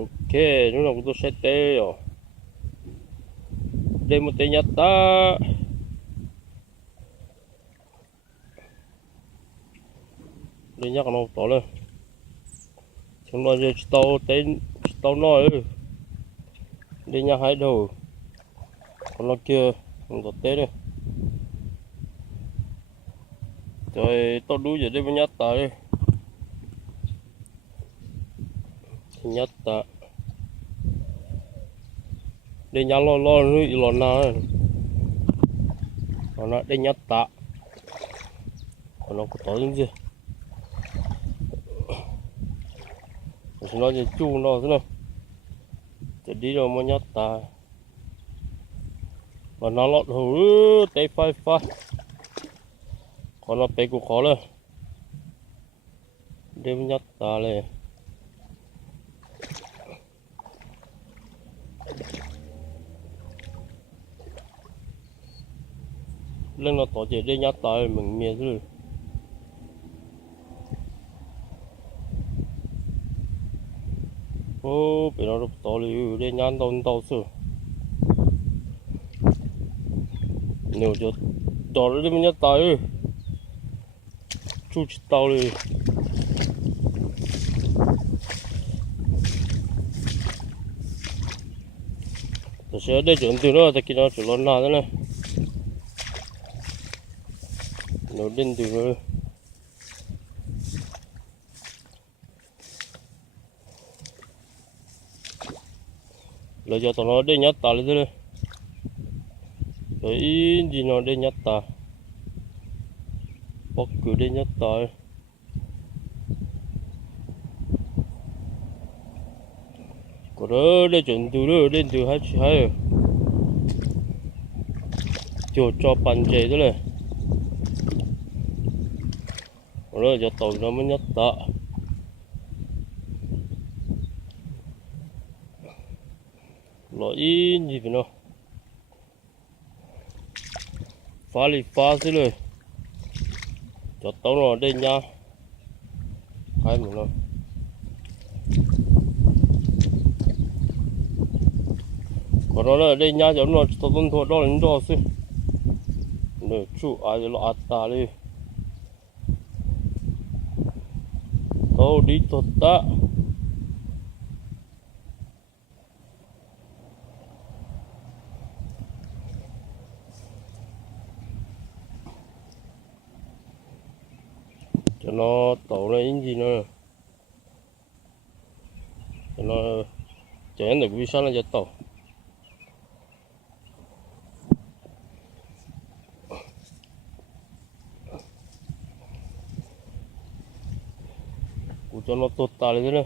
Ok, chúng ta cũng tôi sẽ tê rồi. Đây một tê nhát ta. Đây nhát nó to lên. Chúng ta giờ tao nói. Đây nhát hai đầu. Còn nó kia không có tê nữa. Rồi tao đuôi giờ đây với nhát ta đi. Nhát ta. Đây nhát lo nữa lo nào. Còn nó đây nhát ta. Còn nó có to hơn gì. Nó chỉ chu nó thế nào. Thì đi rồi mà nhát ta. Và nó lọt hủ tay phai. Còn nó bé cũng khó lên. Đêm nhát ta lên. Lên nó tỏ chỉ đêm nhát ta mình mía rồi. Ô, bé nó đập to đi, đêm nhát tao sửa. Nếu cho tỏ ra đêm nhát ta ơi. Chú chết tao đi. Tôi sẽ để chuẩn từ nó, thì kia nó chỉ lon nào thế này. Nó đến từ nó. Lấy cho tao nó để nhát ta lên thế này. Rồi gì nó để nhát ta. Bóc cứ để nhát ta. Có đó để chuẩn từ đó đến từ hai rồi. Cho bàn chè thế này. Có đó cho tàu nó mới nhát ta. Lo in gì vậy nó. Phá thế này. Cho tàu nó đây nha. Hai mình nó. Còn nó là đây nha, cho nó tao tuân thủ đó là những đó xí. Nè chú ai lo ạt ta đi. Tao đi thật ta. Cho nó tàu này in gì nữa. Cho nó chén được vì sao nó cho tàu. Cho nó tốt ta lên thế này.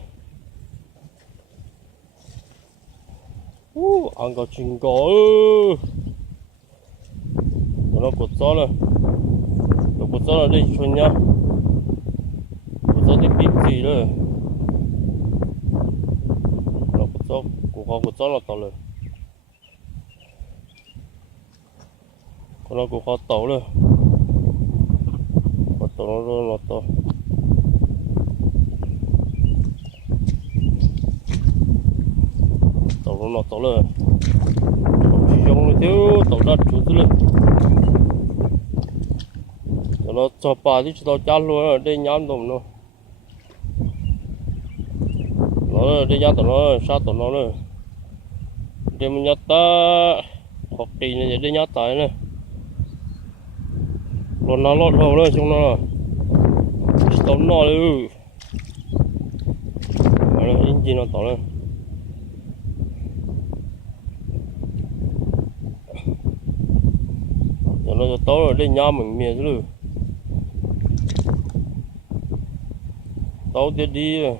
Ăn có chừng có. Nó cột gió này. Nó cột gió là đây cho nhá. Cột gió thì biết gì nữa. Nó cột gió là tàu này. Còn nó cột tàu này. Cột tàu nó to. Tàu nó tàu lên, chỉ dùng nó thiếu tàu đất chủ lên, nó cho bà thì tàu chăn luôn ở đây nhám tôm nó ở đây nhám tàu nó sát tàu nó nữa, đây mình nhát ta học đi này đây nhát tài này, lon nó lót hầu nữa trong nó, tàu nó đi, nó in gì nó tàu này. Nó cho tối rồi đây nhau mình mía chứ. Tối thì đi rồi.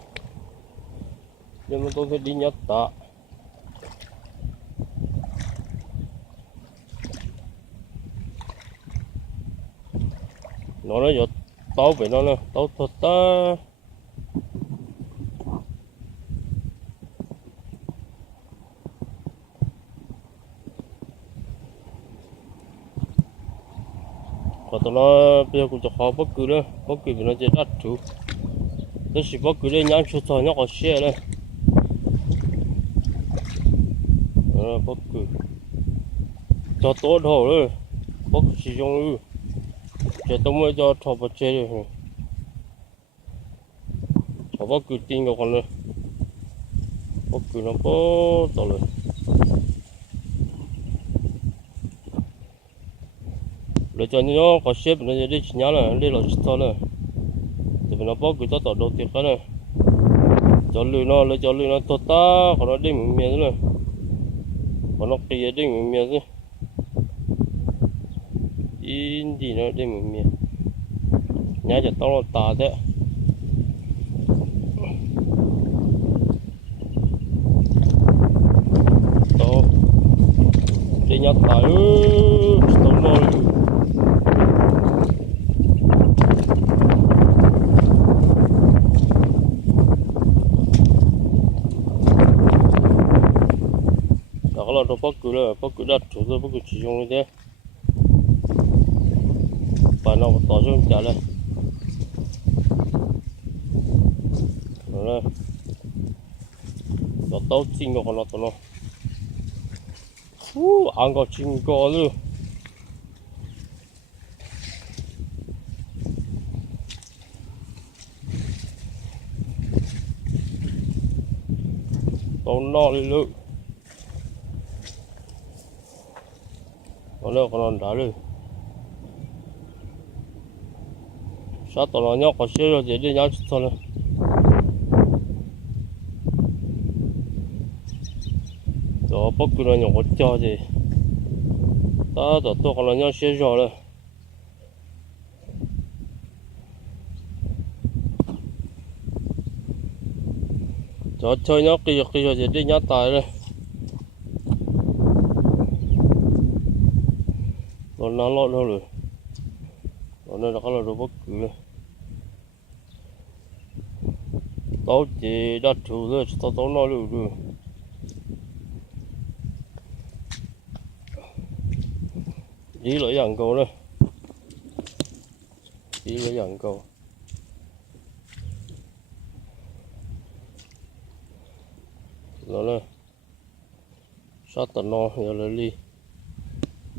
Nhưng mà tôi sẽ đi nhát tạ. Nó nói tối về nó nè, tối thật ta. Và tụi nó bây giờ cũng cho khó bất cứ nữa, bất cứ vì nó chỉ đắt chủ. Nó chỉ bất cứ đây nhắn chút thôi nó có xe đây. nó bốc cử cho tốt hồ nữa bốc chỉ trong ư chế tôi mới cho thọ bật chế được thọ bốc cử tin của con nữa bốc cử nó có tao rồi rồi cho nó có xếp nó đi chỉ nhá là đi là chỉ thôi nữa thì nó bốc cử cho tao đầu tiên cái này cho lưỡi nó lấy cho lưỡi nó tốt ta còn nó đi mình miếng nữa còn nó kia đi mình miếng chứ in gì nó đi mình miếng nhá cho tao nó tà thế tao đi nhá tà tao nói là nó bắt cứ đặt chỗ rồi bắt cứ chỉ dùng như thế phải nó tỏ cho trả lại rồi nó tao chinh của nó tao nó ăn có chinh có luôn tao no đi luôn nó còn đá rồi sát tao nó nhóc có xe rồi để đi nhau thôi nữa đó bắt cứ nó nhóc cho gì ta đó tôi còn nó nhóc xe rồi rồi cho chơi nhóc kia rồi để đi nhau tài rồi nó lọt rồi nó là cái là đồ bất cứ tao chỉ đặt chủ rồi tao nói được rồi đi lấy dạng cầu đây đi lấy dạng cầu nó này sát tận nó giờ lấy đi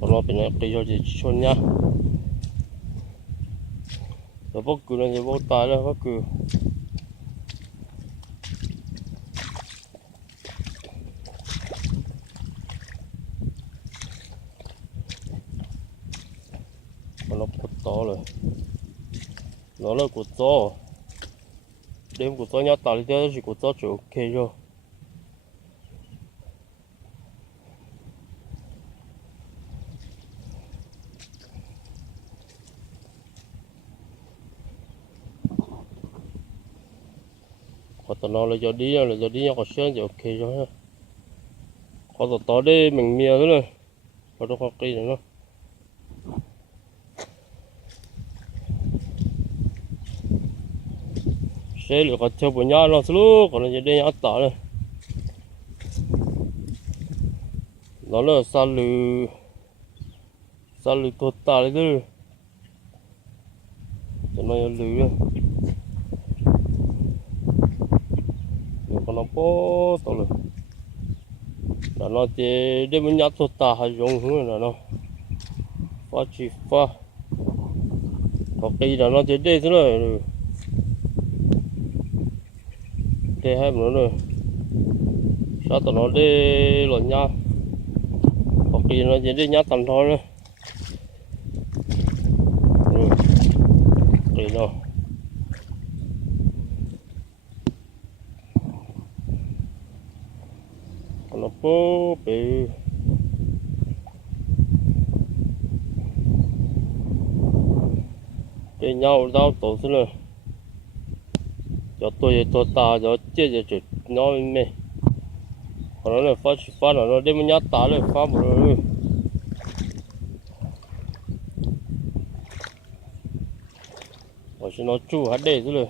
còn nó bên này cây cho chị chôn nhá rồi bốc cử này bốc tài rồi bốc cử còn nó cột to rồi nó là cột to đêm cột to nhá tài thì chỉ cột to chỉ ok rồi còn tao nói là cho đi nó có xương thì ok rồi ha còn tao to đi mình mía nữa này còn nó có cây nữa xe lửa có chơi với nhau nó luôn còn là giờ đi nhau tỏ này nó là sao lử tốt tả đấy chứ cho nó lử còn nó có tao rồi là nó chỉ để mình nhặt tốt tả hay dùng hơn là nó pha chỉ pha có cây là nó chỉ để thế này để hai nữa rồi sao tao nó để lộn nhau có cây nó chỉ để nhặt tầm thôi nữa cây nó nó bố bị để nhau đau tổ thế này cho tôi ta cho chết cho nói mẹ còn nó là phát là nó đem nhát táเลยphát một rồi rồi cho nó chu hết đây rồi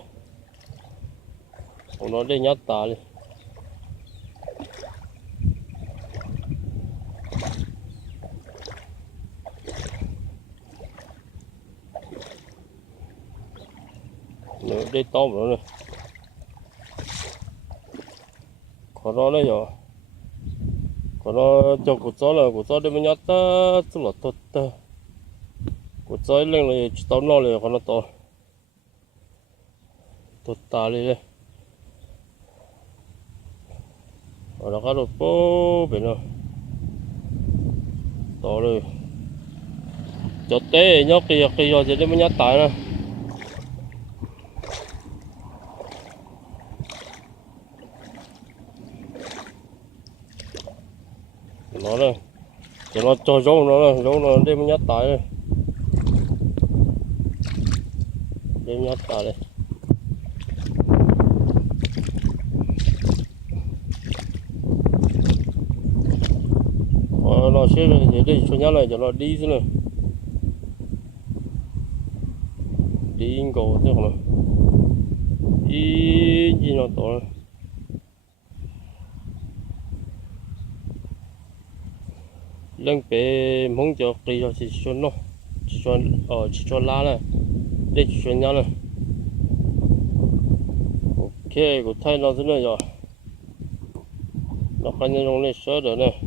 còn nó đem nhát tá lên nó đây to nữa này còn nó đấy rồi còn nó cho của gió để mình nhát ta tức là tốt ta của gió lên là tao nó là còn nó to tốt ta đi đây rồi nó có được bố bên nào to rồi cho té nhóc kia rồi để mình nhát tài nè nó đây cho nó cho rau nó để mình nhát tài đây để nhát tài đây nó sẽ để cho nhát này cho nó đi thế này đi ngô thế không ý gì nó to lên bé mong cho cây cho chỉ cho nó chỉ cho lá này để chỉ cho nhau này ok của thay nó thế này rồi nó phải nhân dùng để sửa được này